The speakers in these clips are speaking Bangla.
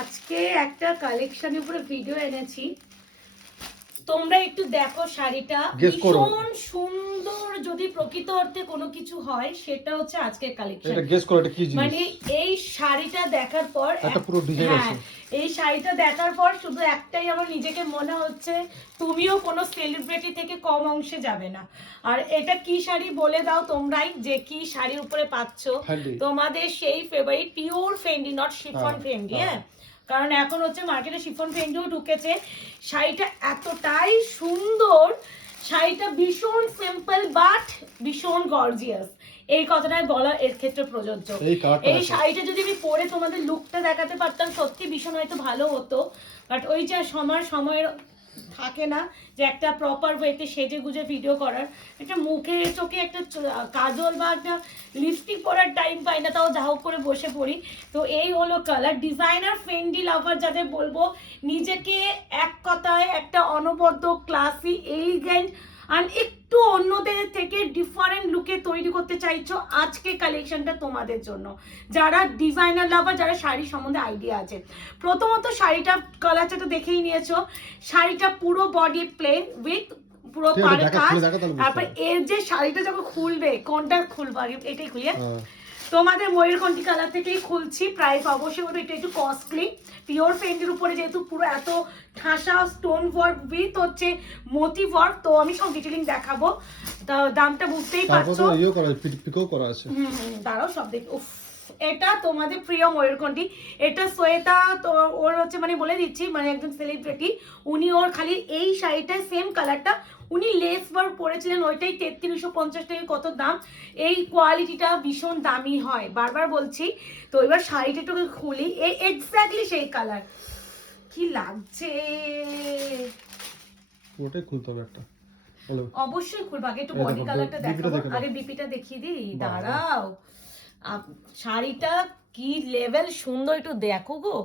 আজকে একটা কালেকশনের উপরে ভিডিও এনেছি, তোমরা একটু দেখো শাড়িটা ভীষণ সুন্দর। যদি প্রকৃত অর্থে কোনো কিছু হয় সেটা হচ্ছে আজকের কালেকশন। এটা গেস করো এটা কি জিনিস। মানে এই শাড়িটা দেখার পর একটা পুরো ডিজাইন আছে। এই শাড়িটা দেখার পর শুধু একটাই আমার নিজেকে মনে হচ্ছে, তুমিও কোনো সেলিব্রিটি থেকে কম অংশে যাবে না। আর এটা কি শাড়ি বলে দাও তোমরাই, যে কি শাড়ির উপরে পাচ্ছো। তোমাদের সেই favourite pure Fendi, not chiffon Fendi. হ্যাঁ, কারণ এখন হচ্ছে মার্কেটে শিফন ফেন্ডিও ঢুকেছে। শাড়িটা এতটাই সুন্দর, শাড়িটা ভীষণ সিম্পল বাট ভীষণ গর্জিয়াস, এই কথাটাই বলা এর ক্ষেত্রে প্রযোজ্য। এই শাড়িটা যদি আমি পরে তোমাদের লুকটা দেখাতে পারতাম সত্যি ভীষণ হয়তো ভালো হতো, বাট ওই যে সময়ের থাকে না যে একটা প্রপার ওয়েতে সেজে গুজে ভিডিও করার, একটা মুখে চোখে একটা কাজল বা একটা লিপস্টিক পরার টাইম পাই না, তাও যা হোক করে বসে পড়ি। তো এই হলো কালার। ডিজাইনার ফেন্ডি লাভার যাদের বলবো, নিজেকে এক কথায় একটা অনবদ্য ক্লাসি এলিগেন্ট আর একটু অন্যদের থেকে ডিফারেন্ট লুকে তৈরি করতে চাইছো, আজকে কালেকশনটা তোমাদের জন্য। যারা ডিজাইনার লাভার, যারা শাড়ি সম্বন্ধে আইডিয়া আছে। প্রথমত শাড়িটা কালারটা তো দেখেই নিয়েছো, শাড়িটা পুরো বডি প্লেন উইথ পুরো পাড়ে কাজ। তারপর এর যে শাড়িটা যখন খুলবে, কোনটা খুলবো আগে এটাই খুলি। তোমাদের ময়ূরকণ্ঠী কালার থেকেই খুলছি। প্রাইস অবশ্যই ওটা একটু কস্টলি, পিওর ফেন্ডির উপরে যেহেতু পুরো এত ঠাসা স্টোন ওয়ার্ক উইথ হচ্ছে মোটিভ ওয়ার্ক, তো আমি সব ডিটেইলিং দেখাবো, তো দামটা বুঝতেই পারছো। দাঁড়াও সব দেখি। উফ, এটা তোমাদের প্রিয় ময়ূরকণ্ঠী, এটা শ্বেতা। তো ওর হচ্ছে মানে বলে দিচ্ছি, মানে একজন সেলিব্রিটি, উনি ওর খালি এই শাড়িটা সেম কালারটা উনি লেস ওয়ার্ক পরেছিলেন, ওইটাই 3350 টাকা কত দাম। এই কোয়ালিটিটা ভীষণ দামি হয়, বারবার বলছি। তো এবার শাড়িটা একটু খুলি, এই এক্স্যাক্টলি সেই কালার। কি লাগছে, ওটাই খুলতে হবে একটা। অবশ্যই খুলবো। আগে একটু বডি কালারটা দেখাবো, আগে বিপিটা দেখিয়ে দিই। দাঁড়াও, শাড়িটা কি লেভেল সুন্দর, একটু দেখো গো।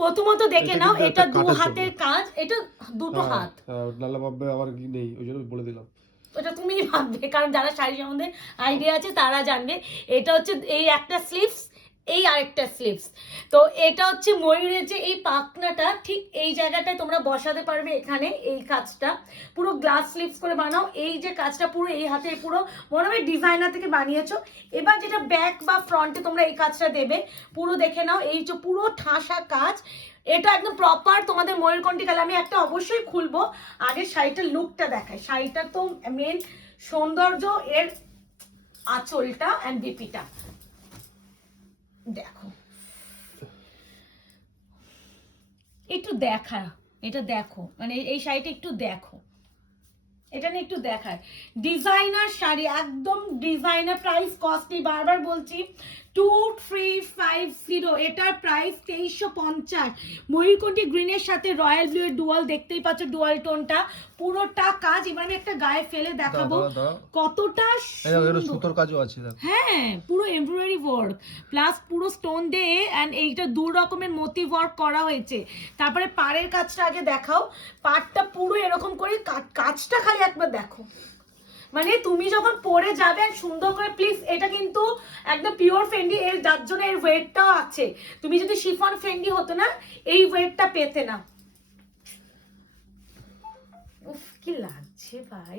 প্রথমত দেখে নাও, এটা দু হাতের কাজ, এটা দুটো হাত। লালা বাবা আবার কি নেই, ওই জন্য বলে দিলাম। ওটা তুমিই ভাববে, কারণ যারা শাড়ি সম্বন্ধে আইডিয়া আছে তারা জানবে। এটা হচ্ছে এই একটা স্লিভস, এই আরেকটা স্লিভস। তো এটা হচ্ছে ময়ূরের যে এই পাখনাটা, ঠিক এই জায়গাটায় তোমরা বসাতে পারবে। এখানে এই কাজটা পুরো গ্লাস স্লিভস করে বানাও। এই যে কাজটা পুরো এই হাতে পুরো মনে হয় ডিজাইনার থেকে বানিয়েছো। এবার যেটা ব্যাক বা ফ্রন্টে তোমরা এই কাজটা দেবে, পুরো দেখে নাও, এই যে পুরো ঠাসা কাজ। এটা একদম প্রপার তোমাদের ময়ূরকণ্ঠী কালার। আমি একটা অবশ্যই খুলবো, আগে শাড়িটার লুকটা দেখায়। শাড়িটা তো মেন সৌন্দর্য, এর আঁচলটা এন্ড বিপিটা দেখো, একটু দেখা, এটা দেখো, মানে এই শাড়িটা একটু দেখো, এটা নিয়ে একটু দেখায়। ডিজাইনার শাড়ি, একদম ডিজাইনার। প্রাইস কস্টলি, বারবার বলছি 2350। এটার প্রাইস 2350। ময়ূরকণ্ঠী গ্রিনের সাথে রয়্যাল ব্লু এর ডুয়াল, দেখতেই পাচ্ছ ডুয়াল টোনটা, পুরোটা কাজ। এবার আমি একটা গায়ে ফেলে দেখাবো কতটা সুতোর কাজও আছে। হ্যাঁ, পুরো এমব্রয়ডারি ওয়ার্ক প্লাস পুরো স্টোন দিয়ে এন্ড এইটা দু রকমের মোটিভ ওয়ার্ক করা হয়েছে। তারপরে পাড়ের কাজটা আগে দেখাও, পাড়টা পুরো এরকম করে কাজটা খালি একবার দেখো। মানে তুমি যখন পরে যাবে সুন্দর করে, প্লিজ এটা কিন্তু একদম পিওর ফেন্ডি, এর যার জন্য এর ওয়েটটাও আছে। তুমি যদি শিফন ফেন্ডি হতো না, এই ওয়েটটা পেতে না। উফ, কি লাগছে ভাই,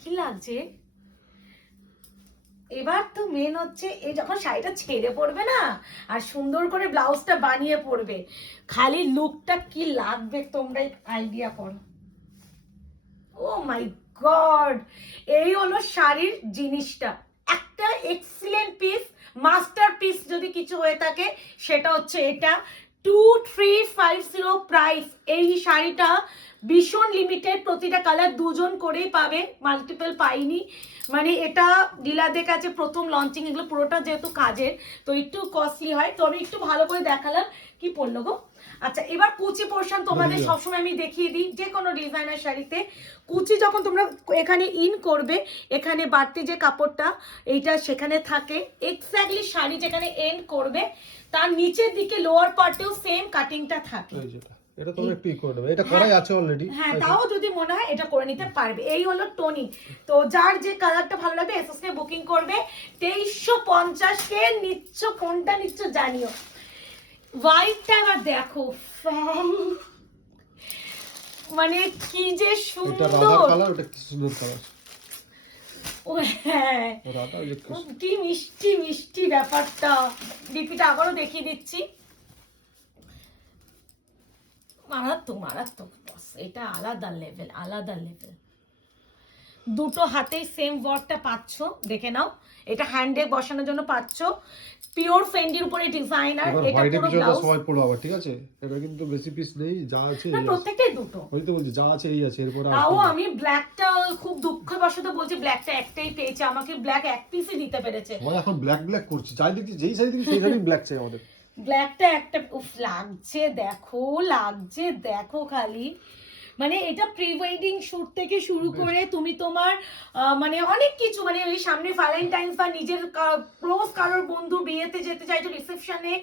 কি লাগছে। এবার তো মেন হচ্ছে এই যখন শাড়িটা ছেড়ে পড়বে না আর সুন্দর করে ব্লাউজটা বানিয়ে পড়বে, খালি লুকটা কি লাগবে তোমরা আইডিয়া করো। ও মাই গড, এই হলো শাড়ির জিনিসটা, একটা এক্সিলেন্ট পিস, মাস্টার পিস যদি কিছু হয়ে থাকে সেটা হচ্ছে এটা। 2350 প্রাইস। এই শাড়িটা ভীষণ লিমিটেড, প্রতিটা কালার দুজন করেই পাবে, মাল্টিপল পাইনি। মানে এটা ডিলারদের কাছে প্রথম লঞ্চিং, এগুলো পুরোটা যেহেতু কাজের তো একটু কস্টলি হয়। তো আমি একটু ভালো করে দেখালাম। কি পড়লো গো। আচ্ছা, এবার কুচি পোর্শন তোমাদের সবসময় আমি দেখিয়ে দিই, যে কোনো ডিজাইনার শাড়িতে কুচি যখন তোমরা এখানে ইন করবে, এখানে বাড়তি যে কাপড়টা এইটা সেখানে থাকে, এক্স্যাক্টলি শাড়ি যেখানে এন্ড করবে তার নিচের দিকে লোয়ার পার্টেও সেম কাটিংটা থাকে। এটা তোমরা একটু করে নেবে, এটা করাই আছে অলরেডি। হ্যাঁ, তাও যদি মনে হয় এটা করে নিতে পারবে। এই হলো টোনি। তো যার যে কালারটা ভালো লাগবে এসএসকে বুকিং করবে। 2350 কে নিচ্ছ, কোনটা নিচ্ছ জানিও। হোয়াইটটা আবার দেখো, মানে কি যে এটা সুন্দর। রাধার কালার, ওটা কৃষ্ণের কালার। ও হ্যাঁ, রাধা ওই যে কৃষ্ণ। কি মিষ্টি মিষ্টি ব্যাপারটা। ডিপিটা আবারও দেখিয়ে দিচ্ছি। মারাত্মক মারাত্মক বস, এটা আলাদা লেভেল, আলাদা লেভেল। দুটো হাতেই সেম ওয়ার্কটা পাচ্ছ, দেখে নাও। এটা হ্যান্ডে বসানোর জন্য পাচ্ছ, পিওর ফেন্ডির উপরে ডিজাইনার। এবার এটা হোয়াইটের পুরো কিছু একটা ব্লাউজ, সবাই পড়ো আবার, ঠিক আছে? এটা কিন্তু বেশি পিস নেই, যা আছে না এই আছে। প্রত্যেকটাই দুটো। ওই তো বলছি, যা আছে এই আছে, এরপর আর তাও আসবে না। আমি ব্ল্যাকটা খুব দুঃখবশত বলছি, ব্ল্যাকটা একটাই পেয়েছে, আমাকে ব্ল্যাক এক পিসই দিতে পেরেছে। সবাই এখন ব্ল্যাক ব্ল্যাক করছে, যাই দেখি যেই শাড়ি দেখি সেই শাড়ি ব্ল্যাক চাই আমাদের। ব্ল্যাকটা একটা উফ লাগছে দেখো, লাগছে দেখো খালি। মানে এটা প্রি ওয়েডিং শুট থেকে শুরু করে তুমি তোমার মানে অনেক কিছু, মানে ওই সামনে ভ্যালেন্টাইন্স বা নিজের ক্লোজ কারোর বন্ধু বিয়েতে যেতে চাইছো, রিসেপশনে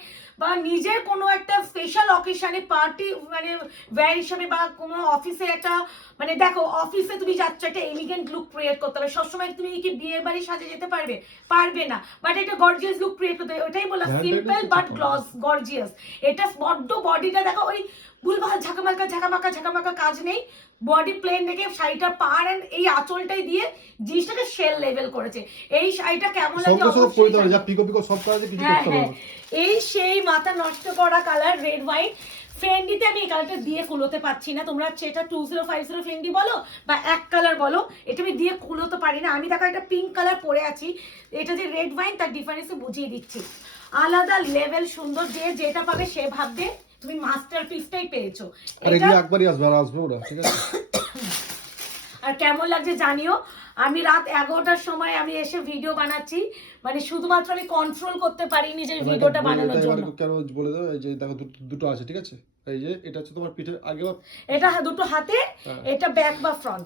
বা নিজের কোনো একটা স্পেশাল অকেশনে পার্টি মানে ওয়্যার হিসেবে, বা কোনো অফিসে একটা, মানে দেখো অফিসে তুমি যাচ্ছ, একটা এলিগেন্ট লুক ক্রিয়েট করতে হবে। সবসময় তুমি কি বিয়ে বাড়ি সাজে যেতে পারবে? পারবে না, বাট একটা গর্জিয়াস লুক ক্রিয়েট করতে হবে। ওটাই বললাম, সিম্পল বাট গর্জিয়াস। এটা বড্ড বডিটা দেখো, ওই ভুলভাল ঝাঁকামাকা কাজ নেই, বডি প্লেন রেখে শাড়িটা পার এন্ড এই আঁচলটাই দিয়ে জিনিসটাকে শেল লেভেল করেছে। এই শাড়িটা কেমন লাগে সব অবশ্যই পড়তে হবে, জানাবে। যা পিকো পিকো সব কাজ আছে, কিছু হ্যাঁ করতে হবে হ্যাঁ, না। এই সেই মাথা নষ্ট করা কালার রেড হোয়াইট। ফেন্ডিতে আমি এই কালারটা দিয়ে কুলোতে পারছি না, তোমরা সেটা 2050 ফেন্ডি বলো বা এক কালার বলো, এটা আমি দিয়ে কুলোতে পারি না। আমি দেখো একটা পিঙ্ক কালার পরে আছি, এটা যে রেড ওয়াইন তার ডিফারেন্স বুঝিয়ে দিচ্ছি। আলাদা লেভেল সুন্দর, যে যেটা পাবে সে ভাববে তুমি মাস্টারপিসটাই পেয়েছো। আর এটা এগুলো একবারই আসবে, আর আসবেও না, ঠিক আছে? আর কেমন লাগছে জানিও। আমি রাত 11টার সময় আমি এসে ভিডিও বানাচ্ছি, মানে শুধুমাত্র আমি কন্ট্রোল করতে পারি নিজের ভিডিওটা বানানোর জন্য। কেন বলে দাও, এই যে দেখো দুটো আছে, ঠিক আছে? এই যে এটা হচ্ছে তোমার পিঠের আগে বা এটা দুটো হাতে, এটা ব্যাক বা ফ্রন্ট,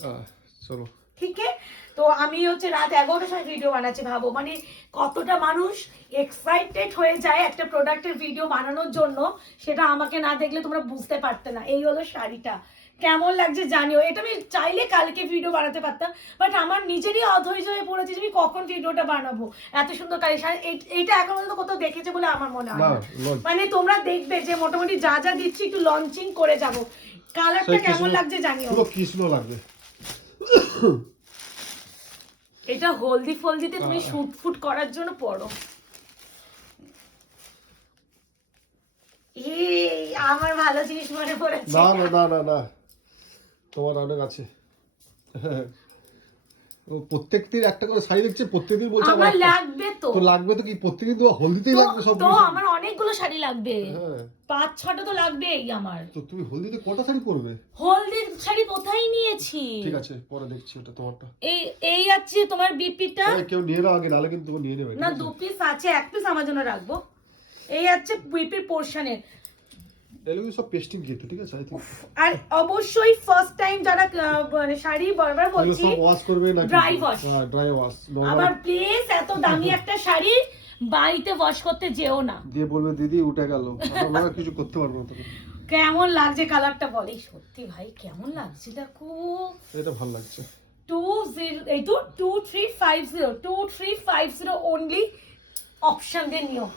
চলো ঠিক আছে? তো আমি হচ্ছে রাত 11টার সময় ভিডিও বানাচ্ছি, ভাবো মানে কতটা মানুষ এক্সাইটেড হয়ে যায় একটা প্রোডাক্টের ভিডিও বানানোর জন্য, সেটা আমাকে না দেখলে তোমরা বুঝতে পারতে না। এই হলো শাড়িটা, কেমন লাগছে জানিও। এটা আমি চাইলে কালকে ভিডিও বানাতে পারতাম, বাট আমার নিজেরই অধৈর্য হয়ে পড়েছে যে আমি কখন ভিডিওটা বানাবো। এত সুন্দর কালেকশন, এইটা এখন পর্যন্ত কোথাও দেখেছে বলে আমার মনে হয় না, না। মানে তোমরা দেখবে যে মোটামুটি যা যা দিচ্ছি একটু লঞ্চিং করে যাব। কালারটা কেমন লাগছে জানিও। পুরো কৃষ্ণ লাগবে। এটা হলদি ফলদিতে তুমি শুট ফুট করার জন্য পরো। এই আমার ভালো জিনিস মনে পড়েছে। না না না না না, তোমার অনেক আছে। ও প্রত্যেকদিন একটা করে শাড়ি দেখছে, প্রত্যেকদিন বলছে আমার লাগবে তো। তো লাগবে তো কি, প্রত্যেকদিন তো হলদিতেই লাগবে সব। তো আমার অনেকগুলো শাড়ি লাগবে, হ্যাঁ 5-6টা তো লাগবেই আমার। তো তুমি হলদিতে কটা শাড়ি পরবে? হলদির শাড়ি কোথায় নিয়েছি? ঠিক আছে, পরে দেখছি ওটা তোমারটা। এই এই আছে তোমার বিপিটা। কেউ নিয়ে নাও আগে, নালে কিন্তু তুমি নিয়ে নেবে। না 2 পিস আছে, 1 পিস আমার জন্য রাখবো। এই আছে বিপির পোরশনের। এগুলো সব পেস্টিং গিফট, ঠিক আছে? I think. আর অবশ্যই ফার্স্ট টাইম যারা মানে শাড়ি বারবার বলছি সব ওয়াশ করবে না, ড্রাই ওয়াশ। হ্যাঁ ড্রাই ওয়াশ। আবার প্লিজ এত দামি একটা শাড়ি বাড়িতে ওয়াশ করতে যেও না, দিয়ে বলবে দিদি উঠে গেল, আমরা কিছু করতে পারবো না তখন। কেমন লাগছে কালারটা বলি, সত্যি ভাই কেমন লাগছে দেখো। এটা ভালো লাগছে। 2350 অনলি অপশন দিয়ে নিও।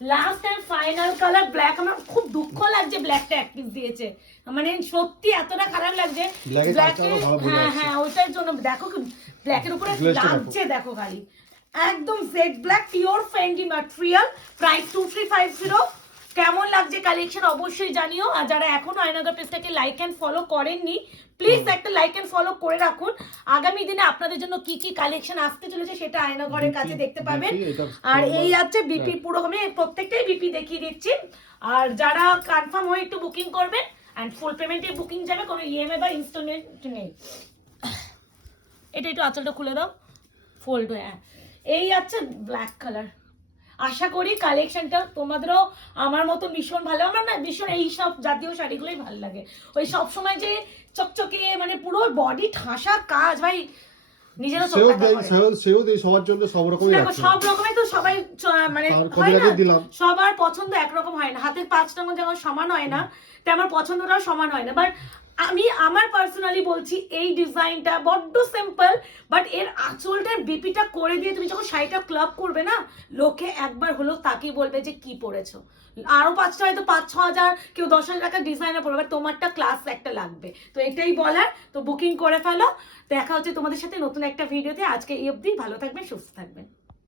Last and final colour black. আমার খুব দুঃখ লাগছে ব্ল্যাকটা এক পিস দিয়েছে, মানে সত্যি এতটা খারাপ লাগছে ব্ল্যাকে। হ্যাঁ হ্যাঁ, ওইটার জন্য দেখো ব্ল্যাকের উপরে লাগছে দেখো খালি, একদম jet black pure Fendi material, price 2350। কেমন লাগছে কালেকশন অবশ্যই জানিও। আর যারা এখনো আয়নাঘর পেজটাকে লাইক এন্ড ফলো করেননি, প্লিজ একটা লাইক এন্ড ফলো করে রাখুন। আগামী দিনে আপনাদের জন্য কি কি কালেকশন আসতে চলেছে সেটা আয়নাঘরের কাছে দেখতে পাবেন। আর এই আছে বিপি, পুরো আমি প্রত্যেকটাই বিপি দেখিয়ে দিচ্ছি। আর যারা কনফার্ম হয়ে একটু বুকিং করবেন, এন্ড ফুল পেমেন্টে বুকিং যাবে, কোনো ইএমআই বা ইনস্টলমেন্ট নেই। এটা একটু আঁচলটা খুলে দাও, ফোল্ড হয়ে। এই আছে ব্ল্যাক কালার। আশা করি কালেকশনটা তোমাদেরও আমার মতো ভীষণ ভালো। আমার না ভীষণ এই সব জাতীয় শাড়িগুলোই ভালো লাগে। ওই সব সময় যে চকচকে মানে পুরো বডি ঠাসা কাজ, ভাই নিজেরও সেও দেই সবার জন্য, সব রকমই আছে। সব রকমের তো সবাই মানে হয় না, সবার পছন্দ একরকম হয় না। হাতের 5টা যেমন সমান হয় না, তেমন পছন্দটাও সমান হয় না। বাট আমি আমার পার্সোনালি বলছি এই ডিজাইনটা বড্ড সিম্পল, বাট এর আঁচলটার বিপিটা করে দিয়ে তুমি যখন শাড়িটা ক্লাব করবে না, লোকে একবার হলেও তাকিয়ে বলবে যে কি পরেছো। আরো 5টা হয়তো 5-6 হাজার কেউ 10,000 টাকার ডিজাইনার পড়বে, তোমারটা ক্লাস একটা লাগবে। তো এটাই বলার, তো বুকিং করে ফেলো। দেখা হচ্ছে তোমাদের সাথে নতুন একটা ভিডিওতে। আজকে এই অবধি, ভালো থাকবেন, সুস্থ থাকবেন।